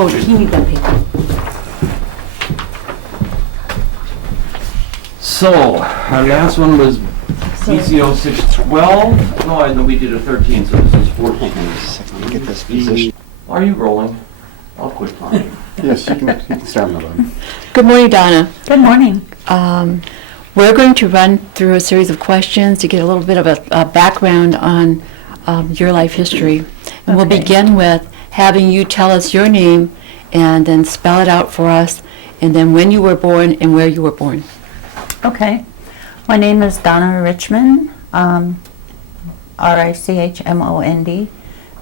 Oh, you need that paper. So, our last one was BCO 612. No, I know we did a 13, so this is 14. Let me get this position. Are you rolling? I'll quit talking. Yes, you can start, Madam. Good morning, Donna. Good morning. We're going to run through a series of questions to get a little bit of a background on your life history. And we'll Okay. begin with having you tell us your name and then spell it out for us, and then when you were born and where you were born. Okay. My name is Donna Richmond, Richmond.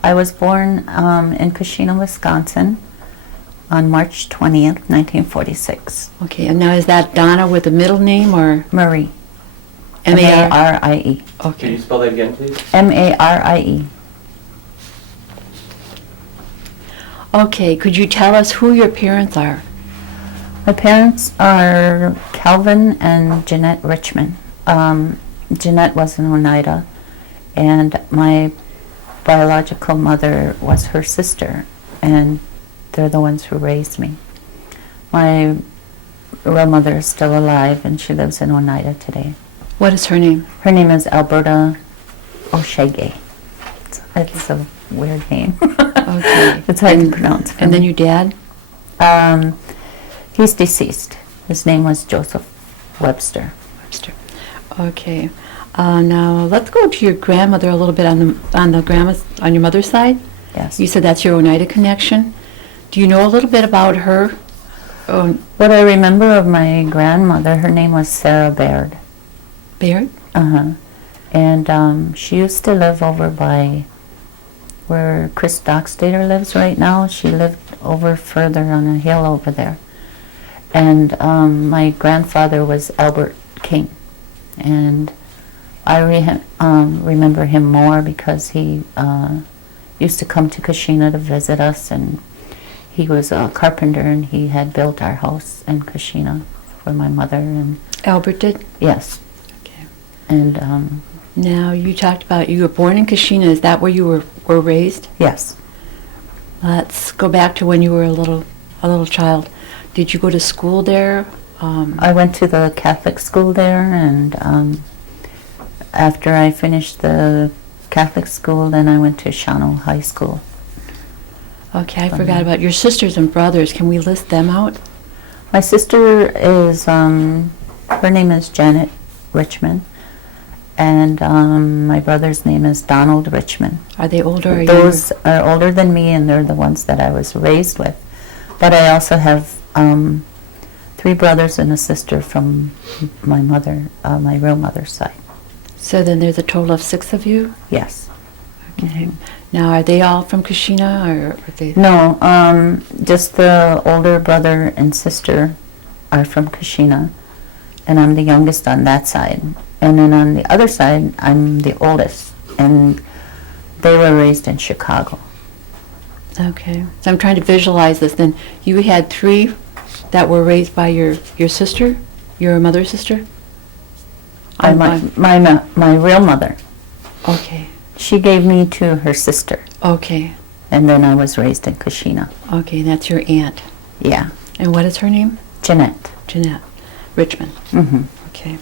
I was born in Kashina, Wisconsin on March 20th, 1946. Okay, and now is that Donna with a middle name or Marie. M-A-R? M-A-R-I-E. Can Okay. you spell that again, please? M-A-R-I-E. Okay, could you tell us who your parents are? My parents are Calvin and Jeanette Richmond. Jeanette was in Oneida, and my biological mother was her sister, and they're the ones who raised me. My real mother is still alive, and she lives in Oneida today. What is her name? Her name is Alberta Oshege. It's a weird name. Okay. It's hard to pronounce. for And then me. your dad? He's deceased. His name was Joseph Webster. Webster. Okay. Now let's go to your grandmother a little bit on your mother's side. Yes. You said that's your Oneida connection. Do you know a little bit about her? What I remember of my grandmother, her name was Sarah Baird. Baird? Uh-huh. And she used to live over by where Chris Dockstader lives right now. She lived over further on a hill over there. And my grandfather was Albert King. And I remember him more because he used to come to Kashina to visit us, and he was a carpenter, and he had built our house in Kashina for my mother. And Albert did? yes. Okay. And Now you talked about you were born in Kashina. Is that where you were raised? yes. Let's go back to when you were a little child. Did you go to school there? I went to the Catholic school there, and after I finished the Catholic school, then I went to Shawano High School. Okay, I forgot about your sisters and brothers. Can we list them out? My sister is, her name is Janet Richmond, and my brother's name is Donald Richmond. Are they older or Those are older than me, and they're the ones that I was raised with. But I also have 3 brothers and a sister from my mother, my real mother's side. So then there's a total of 6 of you? Yes. Okay. Now, are they all from Kashina, or are they? No, just the older brother and sister are from Kashina, and I'm the youngest on that side. And then on the other side, I'm the oldest, and they were raised in Chicago. Okay. So I'm trying to visualize this. Then you had 3 that were raised by your sister, your mother's sister? My real mother. Okay. She gave me to her sister, Okay. and then I was raised in Kashina. Okay, that's your aunt. Yeah, And what is her name? Jeanette. Jeanette Richmond. Mm-hmm. Okay.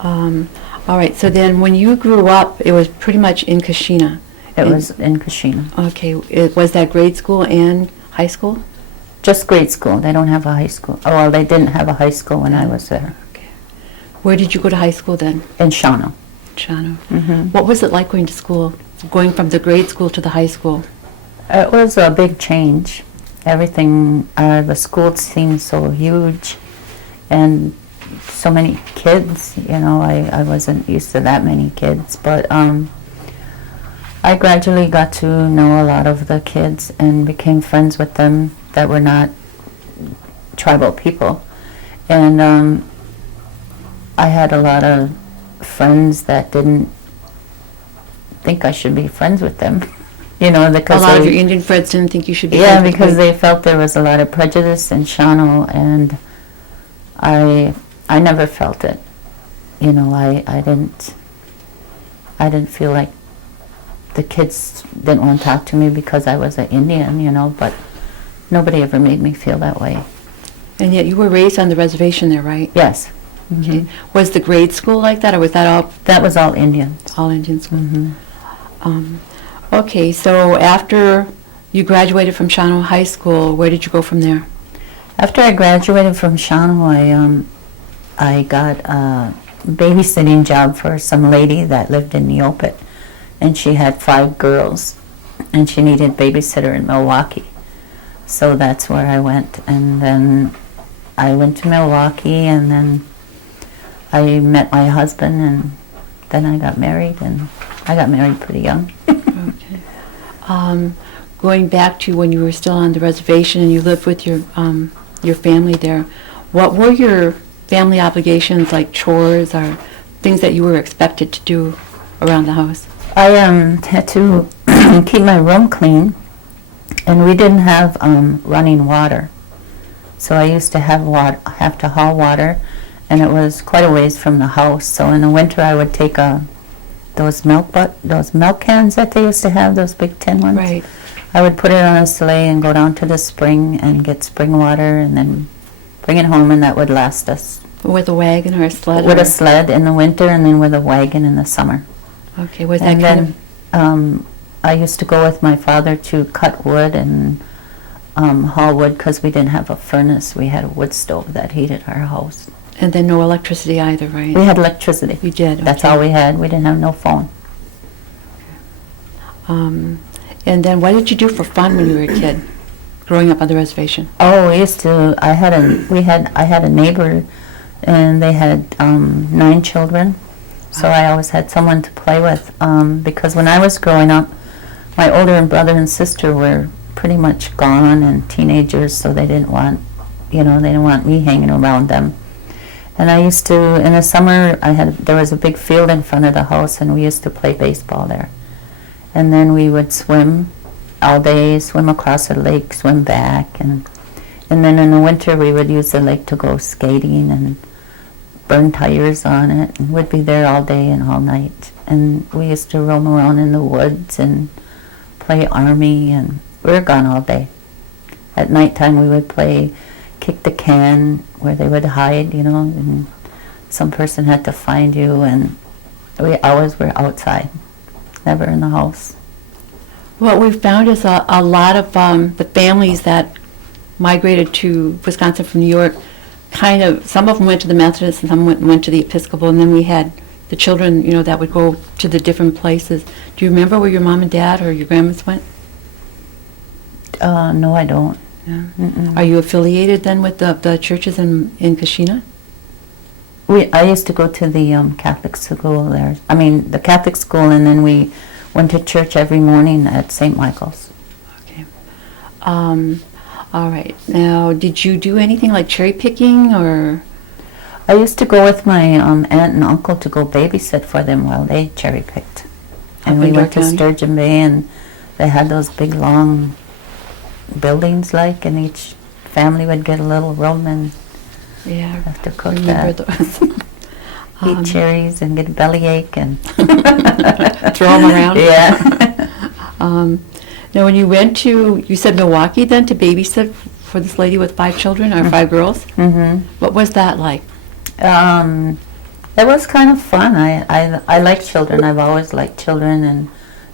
All right, so then when you grew up, it was pretty much in Kashina. It was in Kashina. Okay, was that grade school and high school? Just grade school. They don't have a high school. Oh, well, they didn't have a high school when I was there. Okay. Where did you go to high school then? In Shawano. Chano. Mm-hmm. What was it like going to school, going from the grade school to the high school? It was a big change. Everything, the school seemed so huge, and so many kids. You know, I wasn't used to that many kids, but I gradually got to know a lot of the kids and became friends with them that were not tribal people. And I had a lot of friends that didn't think I should be friends with them. You know, because A lot of your Indian friends didn't think you should be. yeah, friends with because white- they felt there was a lot of prejudice in Shawano, and I never felt it. You know, I didn't feel like the kids didn't want to talk to me because I was an Indian, you know, but nobody ever made me feel that way. And yet you were raised on the reservation there, right? Yes. Okay. Was the grade school like that, or was that That was all Indian. all Indian school? Mm-hmm. Okay, so after you graduated from Shawano High School, where did you go from there? After I graduated from Shawano, I got a babysitting job for some lady that lived in Neopet, and she had 5 girls, and she needed a babysitter in Milwaukee. So that's where I went, and then I went to Milwaukee, and then I met my husband, and then I got married, and I got married pretty young. Okay. Going back to when you were still on the reservation and you lived with your family there, what were your family obligations, like chores or things that you were expected to do around the house? I had to keep my room clean, and we didn't have running water. So I used to have to haul water, and it was quite a ways from the house. So in the winter I would take those milk cans that they used to have, those big tin ones. Right. I would put it on a sleigh and go down to the spring and get spring water and then bring it home, and that would last us. With a wagon or a sled? With or? a sled in the winter, and then with a wagon in the summer. Okay, was that And kind then I used to go with my father to cut wood and haul wood because we didn't have a furnace. We had a wood stove that heated our house. and then no electricity either, right? We had electricity. You did? That's okay. all we had. We didn't have no phone. And then what did you do for fun when you were a kid, growing up on the reservation? Oh, we used to. I had a neighbor, and they had 9 children. So I always had someone to play with. Because when I was growing up, my older brother and sister were pretty much gone and teenagers, so they didn't want me hanging around them. And I used to, in the summer, there was a big field in front of the house, and we used to play baseball there. And then we would swim all day, swim across the lake, swim back, and then in the winter we would use the lake to go skating and burn tires on it, and we'd be there all day and all night. And we used to roam around in the woods and play army, and we were gone all day. At nighttime we would play kick the can, where they would hide, and some person had to find you, and we always were outside, never in the house. What we've found is a lot of the families that migrated to Wisconsin from New York, some of them went to the Methodist and some went to the Episcopal, and then we had the children, that would go to the different places. Do you remember where your mom and dad or your grandmas went? No, I don't. Yeah. Mm-mm. Are you affiliated then with the churches in Kashina? I used to go to the Catholic school there. I mean, the Catholic school, and then we went to church every morning at St. Michael's. Okay. All right. Now, did you do anything like cherry picking or? I used to go with my aunt and uncle to go babysit for them while they cherry picked. And Up we in went to York County? Sturgeon Bay, and they had those big long buildings, and each family would get a little room and Yeah. have to cook Remember that. those? Eat cherries and get a bellyache and Throw them around? Yeah. Now, when you went to, you said Milwaukee then to babysit for this lady with 5 children or 5 girls? Mm-hmm. What was that like? It was kind of fun. I like children. I've always liked children, and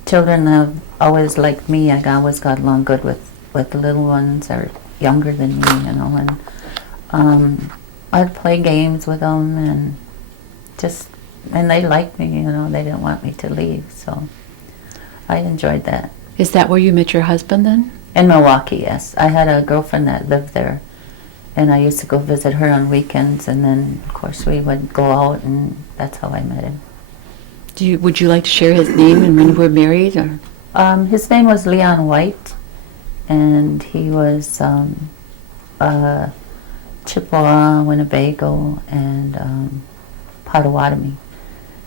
children have always liked me. I always got along good with the little ones that are younger than me, and I'd play games with them, and they liked me, they didn't want me to leave, so I enjoyed that. Is that where you met your husband then? In Milwaukee, yes. I had a girlfriend that lived there, and I used to go visit her on weekends, and then, of course, we would go out, and that's how I met him. Would you like to share his name and when you were married? Or? His name was Leon White, and he was Chippewa, Winnebago, and Potawatomi.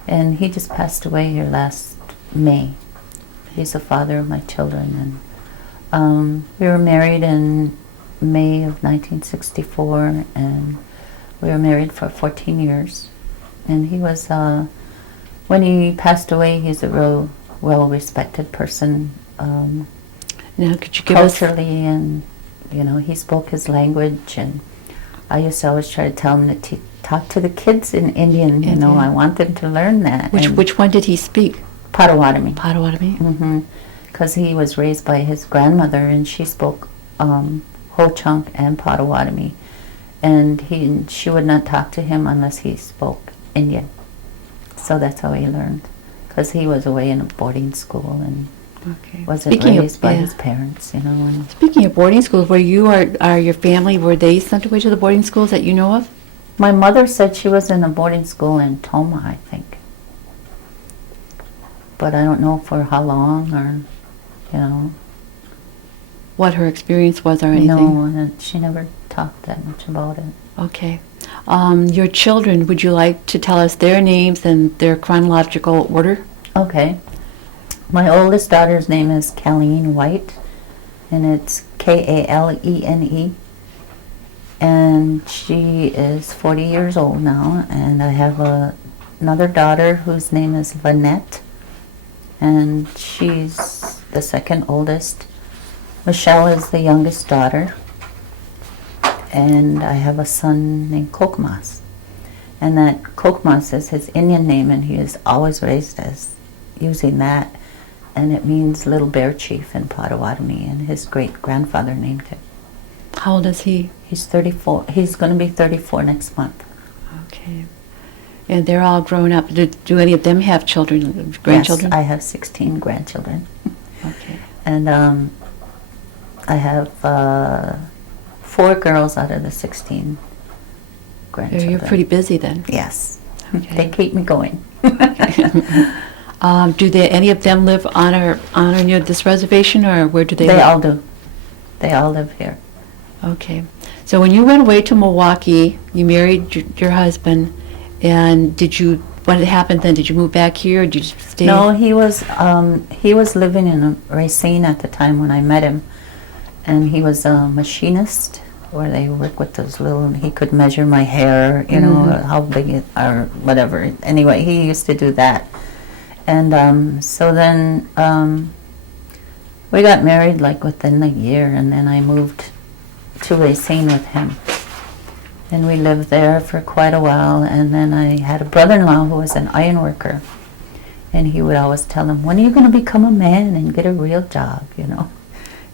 And he just passed away here last May. He's the father of my children, and we were married in May of 1964, and we were married for 14 years. And he was, when he passed away, he's a real well-respected person, Now, could you give us? culturally and you know, he spoke his language, and I used to always try to tell him to talk to the kids in Indian. You know, Indian. I want them to learn that. Which one did he speak? Potawatomi. Potawatomi? Because he was raised by his grandmother, and she spoke Ho-Chunk and Potawatomi, and she would not talk to him unless he spoke Indian. So that's how he learned, because he was away in a boarding school and Okay. wasn't raised by his parents, you know. And Speaking of boarding schools, were you or your family, were they sent away to the boarding schools that you know of? my mother said she was in a boarding school in Toma, I think. But I don't know for how long, or, you know. What her experience was or anything? No, and she never talked that much about it. Okay. Your children, would you like to tell us their names and their chronological order? Okay. My oldest daughter's name is Colleen White, and it's Kalene. And she is 40 years old now, and I have another daughter whose name is Lynette, and she's the second oldest. Michelle is the youngest daughter, and I have a son named Kokmas. And that Kokmas is his Indian name, and he is always raised as using that, and it means little bear chief in Potawatomi, and his great-grandfather named him. How old is he? He's 34. He's going to be 34 next month. Okay. And they're all grown up. Do any of them have children, grandchildren? Yes, I have 16 grandchildren. Okay. And I have 4 girls out of the 16 grandchildren. You're pretty busy then. Yes. Okay. They keep me going. Do any of them live on or near this reservation, or where do they live? They all do. They all live here. Okay. So when you went away to Milwaukee, you married your husband, and what happened then? Did you move back here, or did you stay? No, he was living in Racine at the time when I met him, and he was a machinist where they work with those little. He could measure my hair, you know, how big it or whatever. Anyway, he used to do that, and so then we got married like within a year, and then I moved to Racine with him. And we lived there for quite a while, and then I had a brother-in-law who was an iron worker, and he would always tell him, when are you going to become a man and get a real job, you know?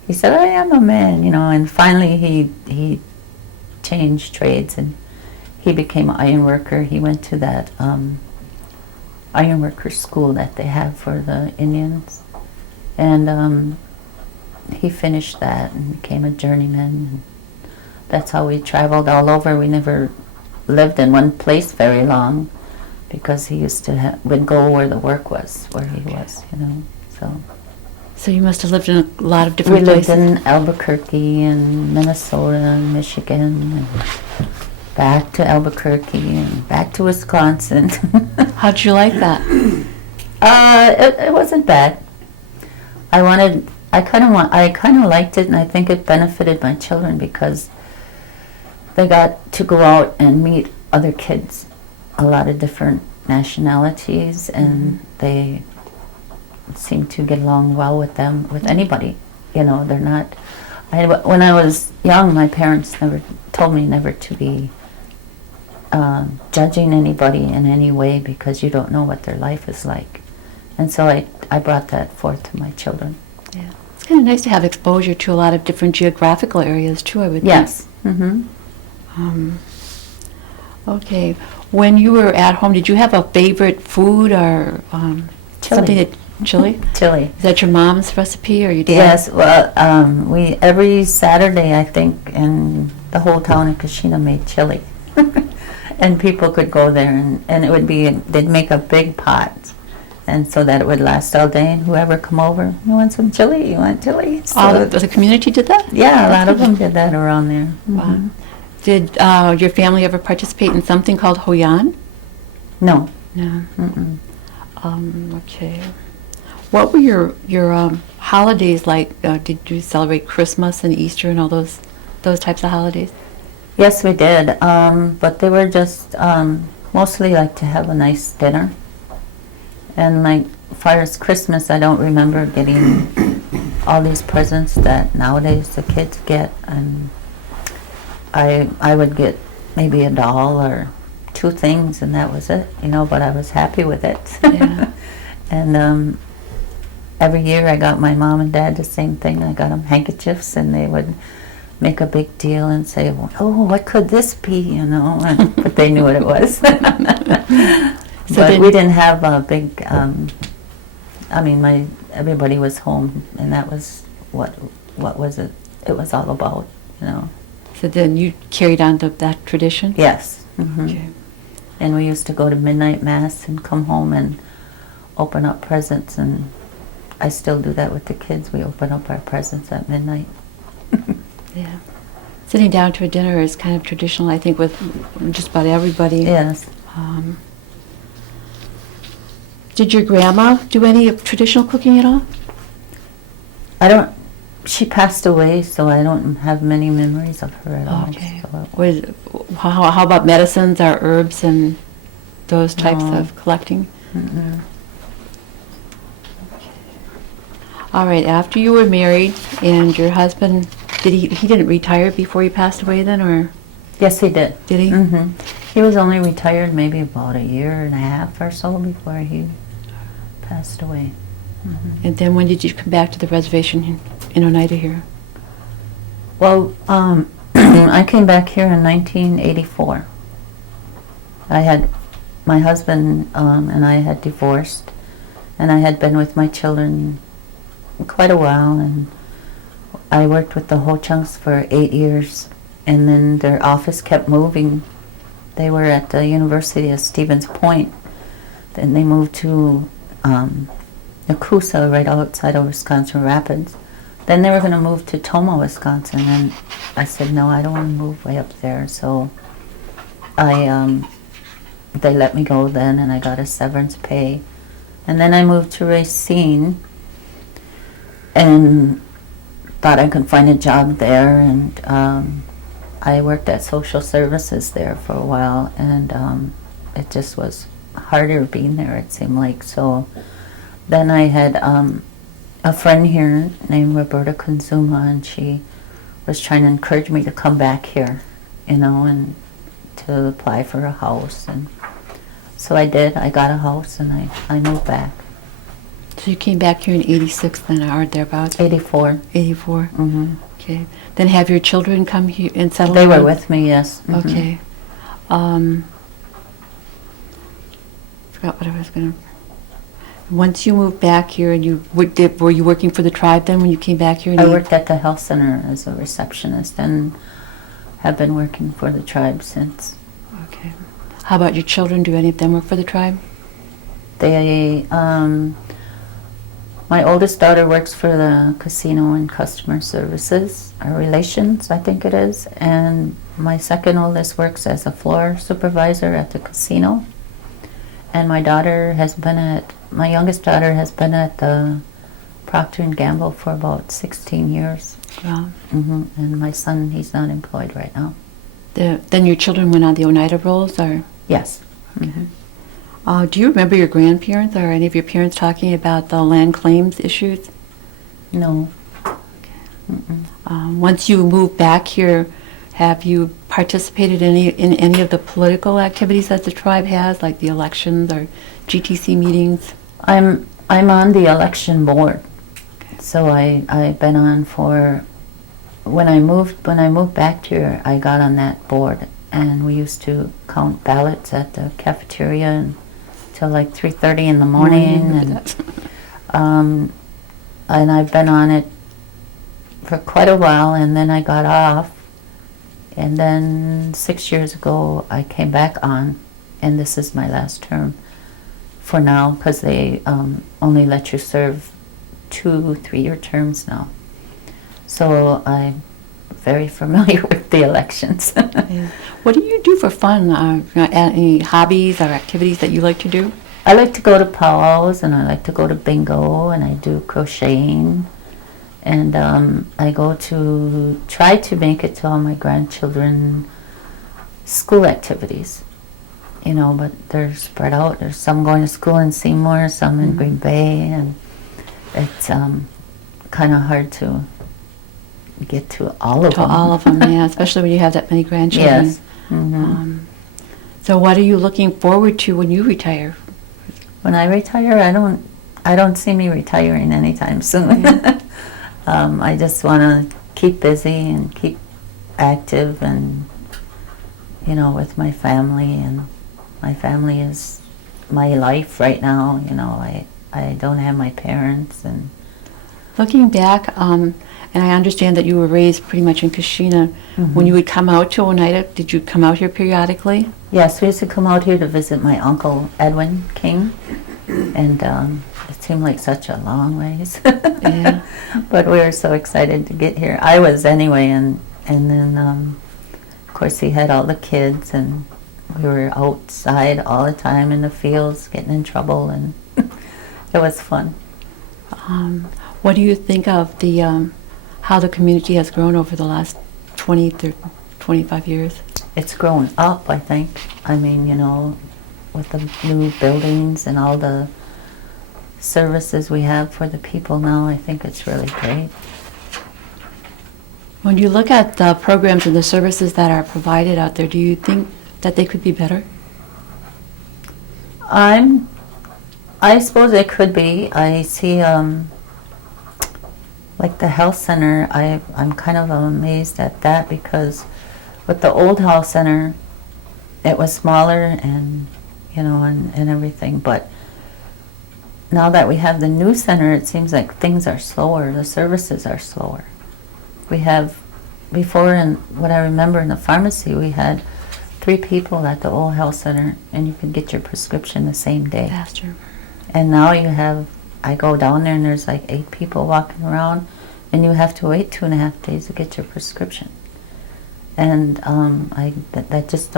He said, I am a man, you know, and finally he changed trades, and he became an iron worker. He went to that iron worker school that they have for the Indians, and he finished that and became a journeyman. That's how we traveled all over. We never lived in one place very long, because he used to would go where the work was, where he was, you know. So you must have lived in a lot of We different lived places. in Albuquerque and Minnesota and Michigan, and back to Albuquerque and back to Wisconsin. How'd you like that? It wasn't bad. I kind of liked it, and I think it benefited my children because they got to go out and meet other kids, a lot of different nationalities, and they seem to get along well with them, with anybody. You know, they're not. When I was young, my parents told me never to be judging anybody in any way, because you don't know what their life is like. And so I brought that forth to my children. Yeah. It's kind of nice to have exposure to a lot of different geographical areas too, I would Yes. think. Okay. When you were at home, did you have a favorite food or something that chili? Chili. Is that your mom's recipe or your dad? Yes. Well, we every Saturday, I think, in the whole town of Kashina made chili, and people could go there, and it would be they'd make a big pot, and so that it would last all day. And whoever come over, you want some chili? You want chili? So All the community did that? yeah, a lot of them did that around there. Wow. Did your family ever participate in something called Hoyan? No. No. Mm-mm. Okay. What were your holidays like? Did you celebrate Christmas and Easter and all those types of holidays? Yes, we did, but they were just mostly like to have a nice dinner. And like, as far as Christmas, I don't remember getting all these presents that nowadays the kids get, and I would get maybe a doll or 2 things, and that was it, but I was happy with it. Yeah. And every year I got my mom and dad the same thing. I got them handkerchiefs, and they would make a big deal and say, "Oh, what could this be?" But they knew what it was. But we didn't have a big. Everybody was home, and that was what was it? It was all about, So then you carried on that tradition? Yes. Hmm. Okay. And we used to go to midnight mass and come home and open up presents, and I still do that with the kids. We open up our presents at midnight. Yeah. Sitting down to a dinner is kind of traditional, I think, with just about everybody. Yes. Did your grandma do any traditional cooking at all? She passed away, so I don't have many memories of her at all. Okay. So How about medicines or herbs and those types No. of collecting? mm-mm. All right, after you were married and your husband, he didn't retire before he passed away then, or Yes, he did. did he? Hmm. He was only retired maybe about 1.5 years or so before he passed away. Hmm. And then when did you come back to the reservation in Oneida here? Well, I came back here in 1984. My husband and I had divorced, and I had been with my children quite a while, and I worked with the Ho-Chunks for 8 years, and then their office kept moving. They were at the University of Stevens Point. Then they moved to Nakusa, right outside of Wisconsin Rapids. Then they were going to move to Tomah, Wisconsin, and I said, no, I don't want to move way up there. So they let me go then, and I got a severance pay. And then I moved to Racine and thought I could find a job there, and I worked at social services there for a while, and it just was harder being there, it seemed like. So then I had a friend here named Roberta Konzuma, and she was trying to encourage me to come back here, and to apply for a house. And so I did. I got a house, and I moved back. So you came back here in 86 then, or thereabouts? 84. 84. Mm-hmm. Okay. Then have your children come here and settle They were down? with me, yes. Mhm. Okay. Forgot what I was going to... Once you moved back here, and were you working for the tribe then when you came back here? I worked at the health center as a receptionist and have been working for the tribe since. Okay. How about your children? Do any of them work for the tribe? They, my oldest daughter works for the casino and customer services, or relations, I think it is, and my second oldest works as a floor supervisor at the casino. And my youngest daughter has been at the Procter & Gamble for about 16 years. Wow. Hmm. And my son, he's not employed right now. Then your children went on the Oneida rolls, or? Yes. Mhm. Do you remember your grandparents or any of your parents talking about the land claims issues? No. Mm-mm. Once you moved back here, have you participated in any of the political activities that the tribe has, like the elections or GTC meetings? I'm on the election board, so I've been on for. When I moved back here, I got on that board, and we used to count ballots at the cafeteria until like 3:30 in the morning, and I've been on it for quite a while, and then I got off, and then 6 years ago I came back on, and this is my last term for now, because they only let you serve 2 3-year terms now. So I'm very familiar with the elections. Yeah. What do you do for fun? Any hobbies or activities that you like to do? I like to go to powwows, and I like to go to bingo, and I do crocheting, and I go to try to make it to all my grandchildren school activities, but they're spread out. There's some going to school in Seymour, some in Green Bay, and it's kind of hard to get to all of To them. all of them, yeah, especially when you have that many grandchildren. Yes. Mhm. So what are you looking forward to when you retire? When I retire, I don't see me retiring anytime soon. I just want to keep busy and keep active, and with my family, and my family is my life right now. I don't have my parents, and Looking back, and I understand that you were raised pretty much in Kashina. Mhm. When you would come out to Oneida, did you come out here periodically? yes, we used to come out here to visit my uncle Edwin King, and it seemed like such a long ways. Yeah. But we were so excited to get here. I was anyway, and then of course he had all the kids, and we were outside all the time in the fields, getting in trouble, and it was fun. What do you think of the how the community has grown over the last 20, 30, 25 years? It's grown up, I think. I mean, with the new buildings and all the services we have for the people now, I think it's really great. When you look at the programs and the services that are provided out there, do you think that they could be better? I suppose it could be. I see, like the health center, I'm kind of amazed at that, because with the old health center, it was smaller and, and everything. But now that we have the new center, it seems like things are slower. The services are slower. We have, before, in what I remember in the pharmacy, we had 3 people at the old health center, and you could get your prescription the same day. Faster. And now I go down there and there's like 8 people walking around, and you have to wait 2.5 days to get your prescription. And I just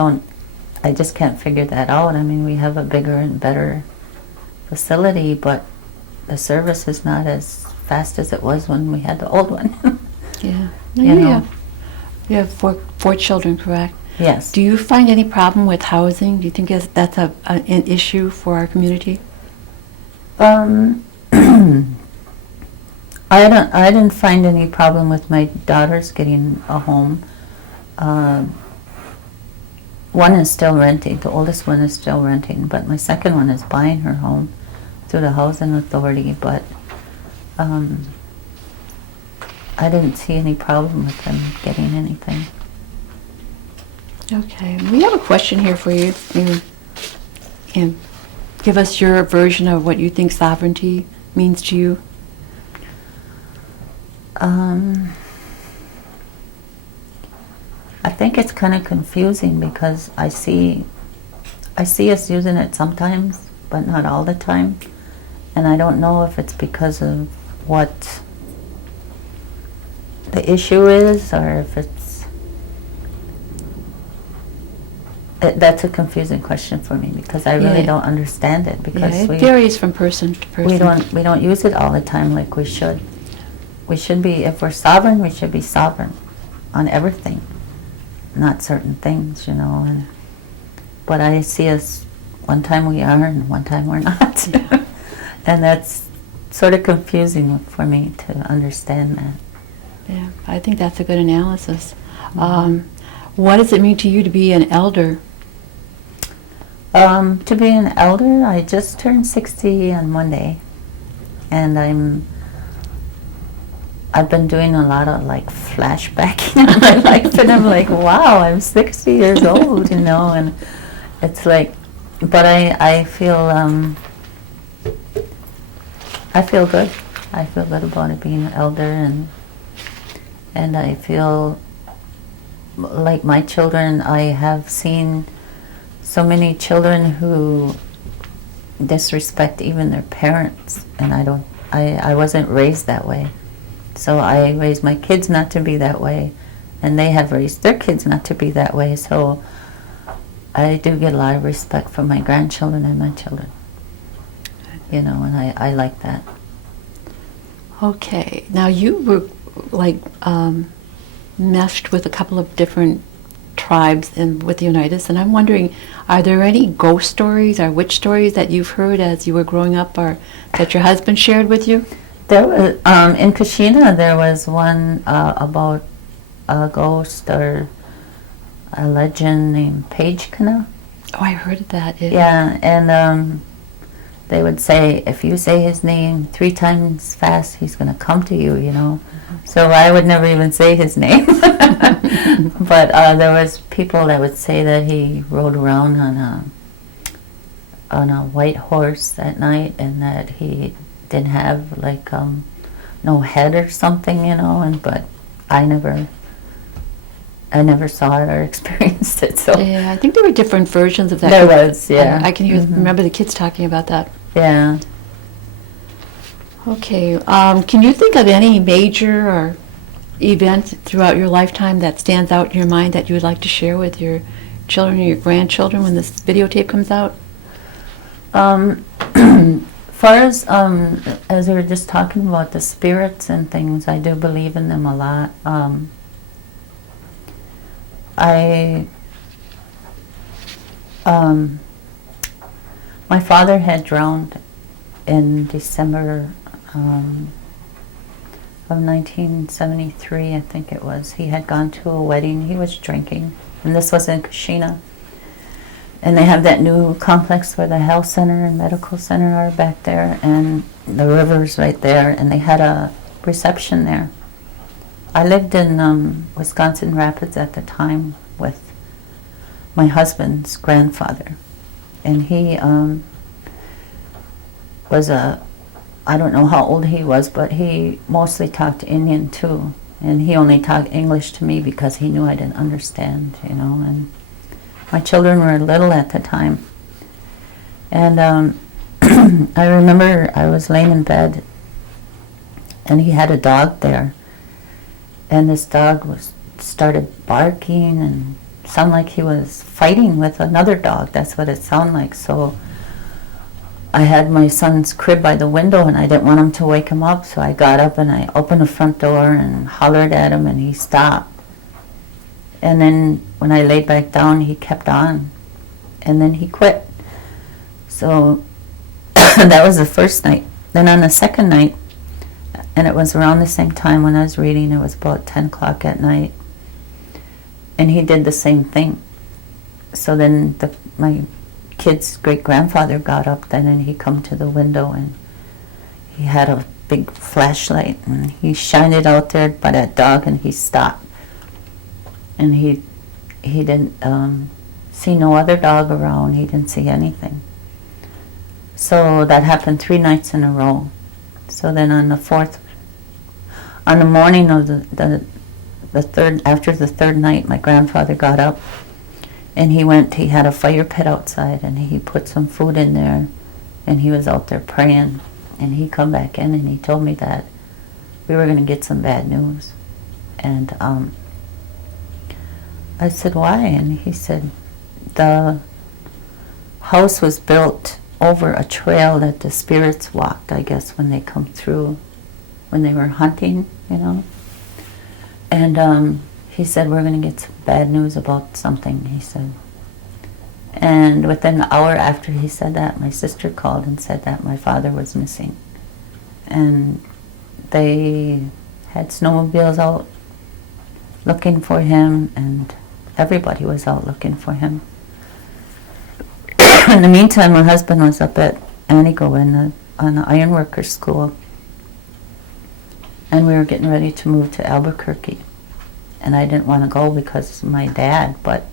can't figure that out. I mean, we have a bigger and better facility, but the service is not as fast as it was when we had the old one. Yeah. No, You know. you have 4 children, correct? Yes. Do you find any problem with housing? Do you think that's an issue for our community? I didn't find any problem with my daughters getting a home. One is still renting. The oldest one is still renting, but my second one is buying her home through the housing authority. But I didn't see any problem with them getting anything. Okay. We have a question here for you. You can give us your version of what you think sovereignty means to you. I think it's kind of confusing, because I see us using it sometimes, but not all the time. And I don't know if it's because of what the issue is, or if that's a confusing question for me, because I really Yeah. don't understand it, because Yeah, it varies from person to person. we don't use it all the time like we should. We should be, if we're sovereign, we should be sovereign on everything, not certain things, but I see us, one time we are and one time we're not. Yeah. And that's sort of confusing for me to understand that. Yeah, I think that's a good analysis. What does it mean to you to be an elder? To be an elder, I just turned 60 on Monday, and I've been doing a lot of like flashbacking in my life, and I'm like, wow, I'm 60 years old, and it's like, but I feel good. I feel good about it being an elder, and I feel like my children, I have seen so many children who disrespect even their parents, and I wasn't raised that way. So I raised my kids not to be that way, and they have raised their kids not to be that way. So I do get a lot of respect from my grandchildren and my children, and I like that. Okay, now you were like meshed with a couple of different tribes with the Unitas, and I'm wondering, are there any ghost stories or witch stories that you've heard as you were growing up, or that your husband shared with you? There was, in Kashina, there was one about a ghost or a legend named Page Kana. Oh, I heard of that. Yeah, and they would say, if you say his name 3 times fast, he's going to come to you, you know. So I would never even say his name. But there was people that would say that he rode around on a white horse at night, and that he didn't have like no head or something, you know. And but I never saw it or experienced it. So Yeah, I think there were different versions of that. there was, yeah. I can remember the kids talking about that. Yeah. Okay, can you think of any major or event throughout your lifetime that stands out in your mind that you would like to share with your children or your grandchildren when this videotape comes out? Far as we were just talking about the spirits and things, I do believe in them a lot. My father had drowned in December of 1973, I think it was. He had gone to a wedding. He was drinking, and this was in Kashina. And they have that new complex where the health center and medical center are back there, and the river's right there, and they had a reception there. I lived in Wisconsin Rapids at the time with my husband's grandfather, and he was I don't know how old he was, but he mostly talked Indian too, and he only talked English to me because he knew I didn't understand, you know. And my children were little at the time, and I remember I was laying in bed, and he had a dog there, and this dog started barking and sounded like he was fighting with another dog. That's what it sounded like. So I had my son's crib by the window, and I didn't want him to wake him up, so I got up and I opened the front door and hollered at him, and he stopped. And then when I laid back down, he kept on, and then he quit. So that was the first night. Then on the second night, and it was around the same time when I was reading, it was about 10 o'clock at night, and he did the same thing. So then my kid's great-grandfather got up then, and he come to the window, and he had a big flashlight, and he shined it out there by that dog, and he stopped. And he didn't see no other dog around. He didn't see anything. So that happened 3 nights in a row. So then on the morning of the third, after the third night, my grandfather got up, and he had a fire pit outside, and he put some food in there, and he was out there praying, and he come back in, and he told me that we were going to get some bad news. And I said, why? And he said, the house was built over a trail that the spirits walked, I guess, when they come through, when they were hunting, you know. And he said, we're going to get some bad news about something, he said. And within an hour after he said that, my sister called and said that my father was missing. And they had snowmobiles out looking for him, and everybody was out looking for him. In the meantime, my husband was up at Anigo on the ironworkers school, and we were getting ready to move to Albuquerque. And I didn't want to go because of my dad, but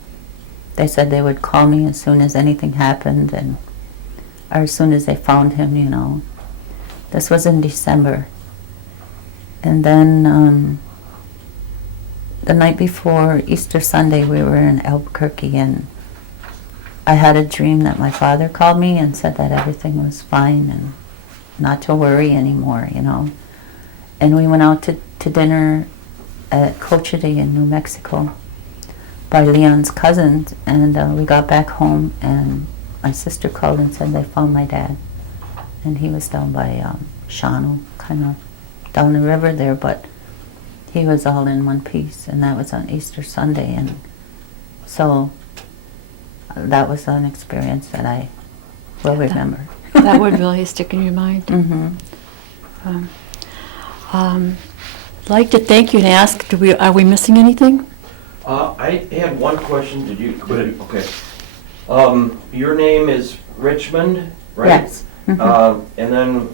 they said they would call me as soon as anything happened, or as soon as they found him, you know. This was in December. And then the night before Easter Sunday, we were in Albuquerque, and I had a dream that my father called me and said that everything was fine and not to worry anymore, you know. And we went out to dinner at Cochiti in New Mexico by Leon's cousins, and we got back home, and my sister called and said they found my dad, and he was down by Shawano, kind of down the river there, but he was all in one piece, and that was on Easter Sunday. And so that was an experience that I will remember. That would really stick in your mind. Mm-hmm. I'd like to thank you and ask, are we missing anything? I had one question, did you, okay. Your name is Richmond, right? Yes. Mhm. And then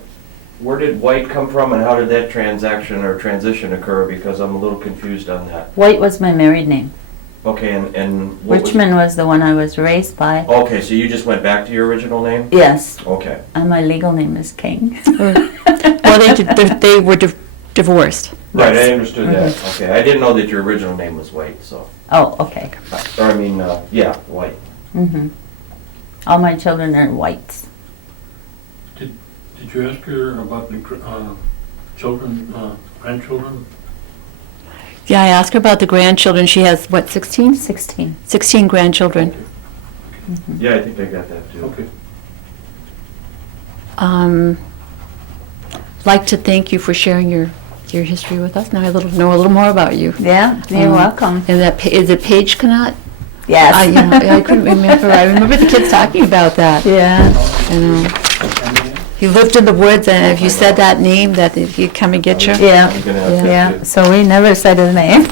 where did White come from and how did that transaction or transition occur? Because I'm a little confused on that. White was my married name. Okay, and what was- Richmond was the one I was raised by. Okay, so you just went back to your original name? Yes, Okay. and my legal name is King. Well, they were divorced. Right, Yes. I understood that. Okay, I didn't know that your original name was White, so, Oh, okay. or I mean, yeah, White. Hmm. All my children are whites. Did you ask her about the children, grandchildren? Yeah, I asked her about the grandchildren. She has, what, 16? 16. 16 grandchildren. Yeah, I think I got that too. Okay. Like to thank you for sharing your history with us. Now I know a little more about you. Yeah, you're welcome. And is it Paige Cannot? Yes. I couldn't remember. I remember the kids talking about that. Yeah. You know, he lived in the woods, and if you said that name, that he'd come and get you. Yeah. I'm gonna ask that Yeah, too. so we never said his name.